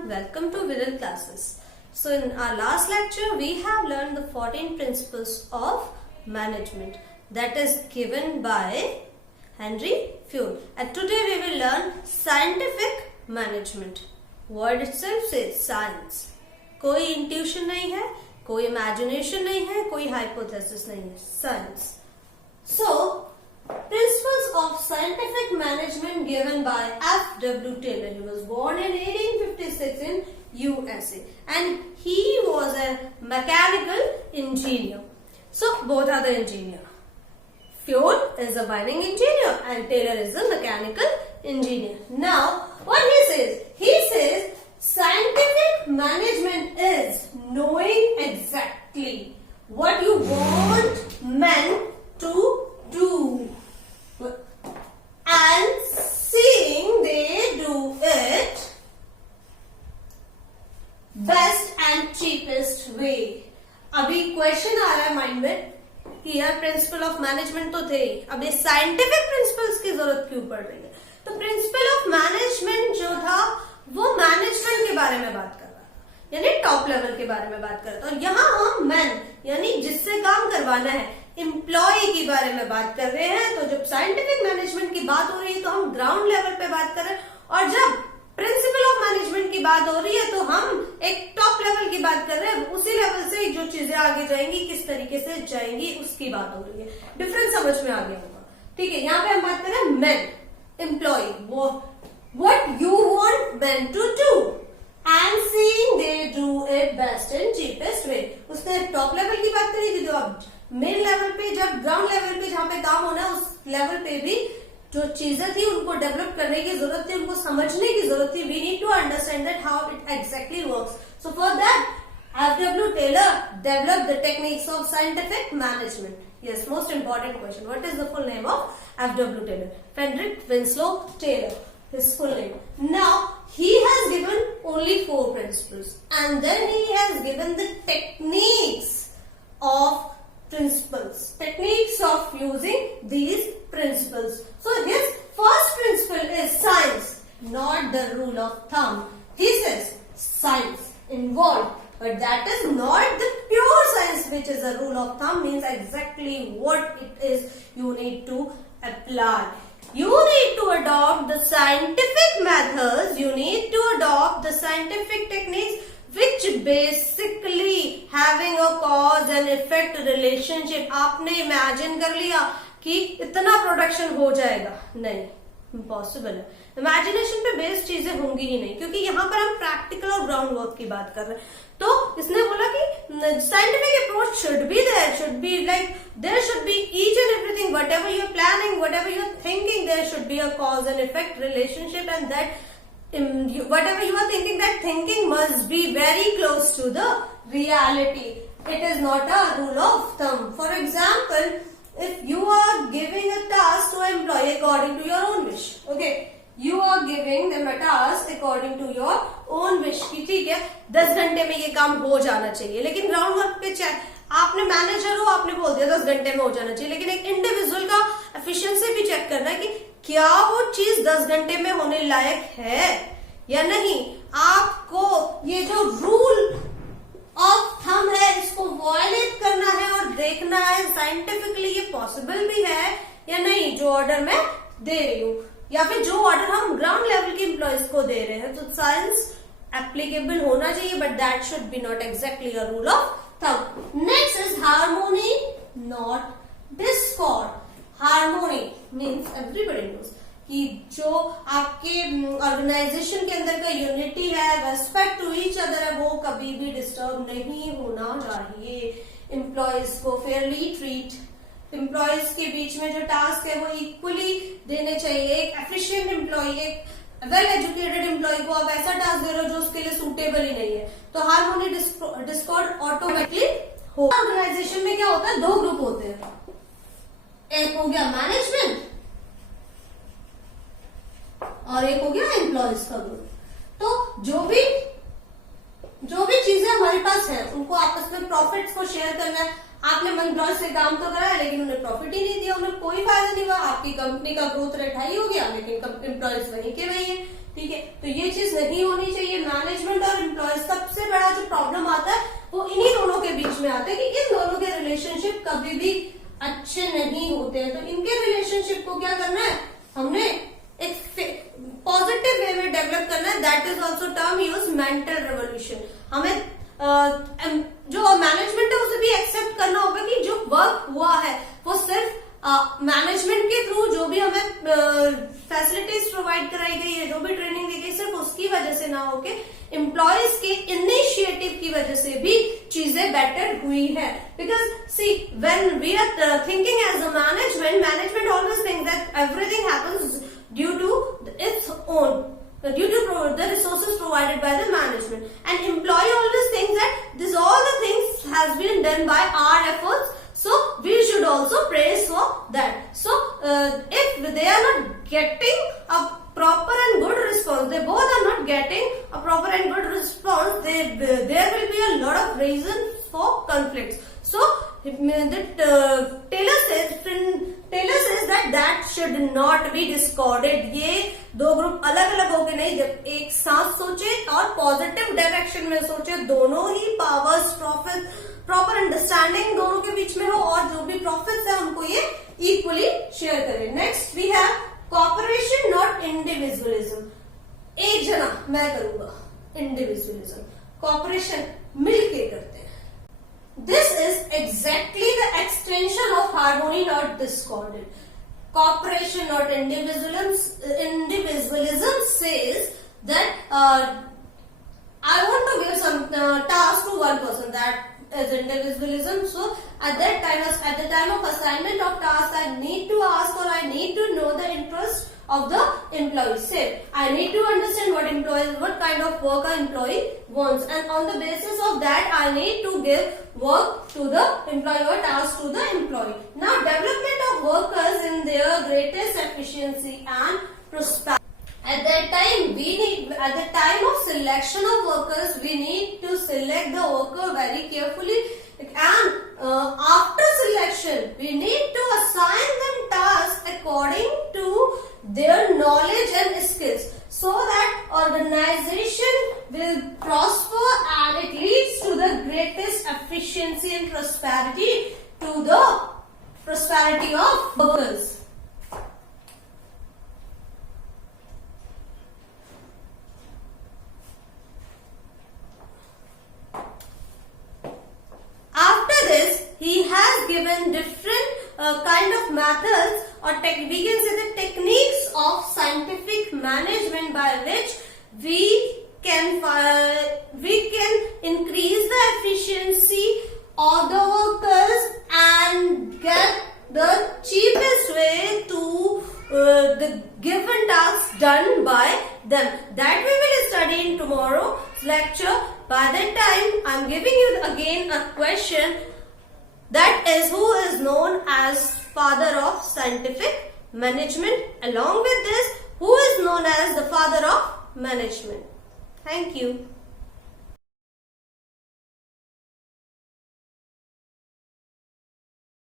everyone, welcome to Viral Classes. So in our last lecture we have learned the 14 principles of management that is given by Henry Ford, and today we will learn scientific management. Word itself says science. कोई intuition नहीं है, कोई imagination नहीं है, कोई hypothesis नहीं है, science. So principles of scientific management given by F.W. Taylor. He was born in 1856 in USA and he was a mechanical engineer. So both are the engineer. Ford is a mining engineer and Taylor is a mechanical engineer. Now what he says scientific management is knowing exactly what you want men to do and seeing they do it best and cheapest way. अभी क्वेश्चन आ रहा है माइंड में कि यार principle of management तो थे, अब ये साइंटिफिक प्रिंसिपल्स की जरूरत क्यों पड़ रही है? तो प्रिंसिपल ऑफ मैनेजमेंट जो था वो मैनेजमेंट के बारे में बात कर रहा था, यानी टॉप लेवल के बारे में बात कर रहा था। और यहाँ हम मैन यानी जिससे काम करवाना है एम्प्लॉय के बारे में बात कर रहे हैं। तो जब साइंटिफिक मैनेजमेंट की बात हो रही है तो हम ग्राउंड लेवल पे बात कर रहे हैं, और जब प्रिंसिपल ऑफ मैनेजमेंट की बात हो रही है तो हम एक टॉप लेवल की बात कर रहे हैं। उसी लेवल से जो चीजें आगे जाएंगी किस तरीके से जाएंगी उसकी बात हो रही है। डिफरेंस समझ में आ गया होगा, ठीक है। यहाँ पे हम बात कर रहे हैं man employ, what you want man to do and seeing they do it best and cheapest way. उसने टॉप लेवल की बात करी थी, तो अब मिड लेवल पे, जब ग्राउंड लेवल पे जहाँ पे काम होना है उस लेवल पे भी जो चीजें थी उनको डेवलप करने की जरूरत थी, उनको समझने की जरूरत थी। We need to understand that how it exactly works. So for that F.W. Taylor developed the techniques of scientific management. Yes, most important question. What is the full name of F.W. Taylor? Frederick Winslow Taylor, his full name. Now, he has given only 4 principles and then he has given the techniques of techniques of using these principles. So his first principle is science, not the rule of thumb. He says science involved, but that is not the pure science which is a rule of thumb, means exactly what it is you need to apply. You need to adopt the scientific methods, you need to adopt the scientific techniques which basically having a cause and effect relationship. आपने इमेजिन कर लिया कि इतना प्रोडक्शन हो जाएगा, नहीं, इम्पॉसिबल है। इमेजिनेशन पे बेस्ड चीजें होंगी ही नहीं, क्योंकि यहाँ पर हम प्रैक्टिकल और ग्राउंड वर्क की बात कर रहे हैं। तो इसने बोला कि scientific approach should be there, should be like there should be each and everything, whatever you're planning, whatever you're thinking, there should be a cause and effect relationship, and that whatever you are thinking, that thinking must be very close to the reality. It is not a rule of thumb. For example, if you are giving a task to an employee according to your own wish, okay, you are giving them a task according to your own wish कि ठीक है 10 घंटे में ये काम हो जाना चाहिए, लेकिन ग्राउंड वर्क पे चेक, आपने मैनेजर हो, आपने बोल दिया 10 घंटे में हो जाना चाहिए, लेकिन एक इंडिविजुअल का एफिशिएंसी भी चेक करना है कि क्या वो चीज 10 घंटे में होने लायक है या नहीं। आपको ये जो रूल ऑफ थंब है इसको वायलेट करना है और देखना है साइंटिफिकली ये पॉसिबल भी है या नहीं, जो ऑर्डर मैं दे रही हूँ या फिर जो ऑर्डर हम ग्राउंड लेवल के एम्प्लॉयज को दे रहे हैं। तो साइंस एप्लीकेबल होना चाहिए, but that should be not exactly a rule of thumb. Next is harmony, not discord. Harmony means everybody knows कि जो आपके ऑर्गेनाइजेशन के अंदर का यूनिटी है, रेस्पेक्ट टू ईच अदर है, वो कभी भी डिस्टर्ब नहीं होना चाहिए. एम्प्लॉयज को फेयरली ट्रीट, एम्प्लॉयज के बीच में जो टास्क है वो इक्वली देने चाहिए. एक एफिशिएंट एम्प्लॉय, एक वेल एजुकेटेड एम्प्लॉय को आप ऐसा टास्क दे रहे हो जो उसके लिए सूटेबल ही नहीं है, तो हार्मोनी डिस्कॉर्ड ऑटोमेटिकली हो. ऑर्गेनाइजेशन में क्या होता है, 2 ग्रुप होते हैं, एक हो गया मैनेजमेंट और एक हो गया एम्प्लॉयज का ग्रुप. तो जो भी चीजें हमारे पास है उनको आपस में प्रॉफिट्स को शेयर करना है. आपने एम्प्लॉयज से काम तो कराया लेकिन उन्हें प्रॉफिट ही नहीं दिया, उन्हें कोई फायदा नहीं हुआ. आपकी कंपनी का ग्रोथ रेट हाई हो गया लेकिन एम्प्लॉयज वहीं के वहीं है, ठीक है. तो ये चीज नहीं होनी चाहिए. मैनेजमेंट अच्छे नहीं होते हैं, तो इनके रिलेशनशिप को क्या करना है, हमने एक पॉजिटिव वे में डेवलप करना है. That is also term use mental revolution. हमें जो मैनेजमेंट है उसे भी एक्सेप्ट करना होगा कि जो वर्क हुआ है वो सिर्फ मैनेजमेंट के थ्रू जो भी हमें फैसिलिटीज प्रोवाइड कराई गई है, जो भी ट्रेनिंग दी गई, सिर्फ उसकी वजह से ना होके एम्प्लॉयज के इनिशिएटिव की वजह से भी चीजें बेटर हुई है. Because see when we are thinking as a management always think that everything happens due to its own, due to the resources provided by the management, and employee always thinks that this all the things has been done by our efforts, so we should also praise for that. So if they are not getting a proper and good response, they both are not getting a proper and good response, there will be a lot of reasons for conflicts. So Taylor says that should not be discarded. ये दो ग्रुप अलग अलग होके नहीं, जब एक साथ सोचे और पॉजिटिव डायरेक्शन में सोचे, दोनों ही पावर्स प्रॉपर अंडरस्टैंडिंग दोनों के बीच में हो, और जो भी प्रॉफिट्स है हमको ये इक्वली शेयर करें. Next we have corporation not individualism. एक जना मैं करूंगा, इंडिविजुअलिज्म. कॉर्पोरेशन मिलके करते हैं. This is exactly the extension of harmony, not discordant. Cooperation, not individualism. Individualism says that I want to give some task to one person. That is individualism. So at the time of assignment of task, I need to ask, or I need to know the interest of the employee. Say I need to understand what kind of work an employee wants, and on the basis of that I need to give work to the employee or task to the employee. Now development of workers in their greatest efficiency and prosperity. At the time of selection of workers, we need to select the worker very carefully, and after selection we need to assign them tasks according to their knowledge and skills, so that organization will prosper and it leads to the greatest efficiency and prosperity, to the prosperity of workers. After this, he has given different kind of methods, or we can say the techniques of scientific management by which we can increase the efficiency of the workers and get the cheapest way to the given tasks done by them. That we will study in tomorrow's lecture. By that time, I am giving you again a question, that is, who is known as father of scientific management? Along with this, who is known as the father of management? Thank you.